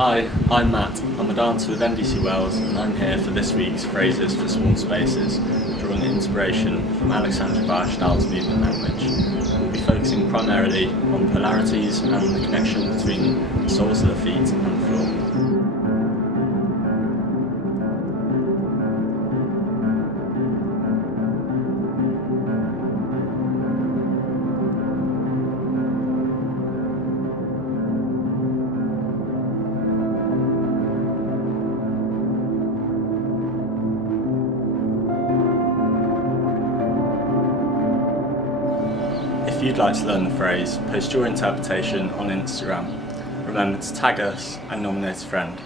Hi, I'm Matt. I'm a dancer with NDC Wales and I'm here for this week's Phrases for Small Spaces, drawing inspiration from Alexandra Bach's movement language. We'll be focusing primarily on polarities and the connection between the soles of the feet and the floor. If you'd like to learn the phrase, post your interpretation on Instagram. Remember to tag us and nominate a friend.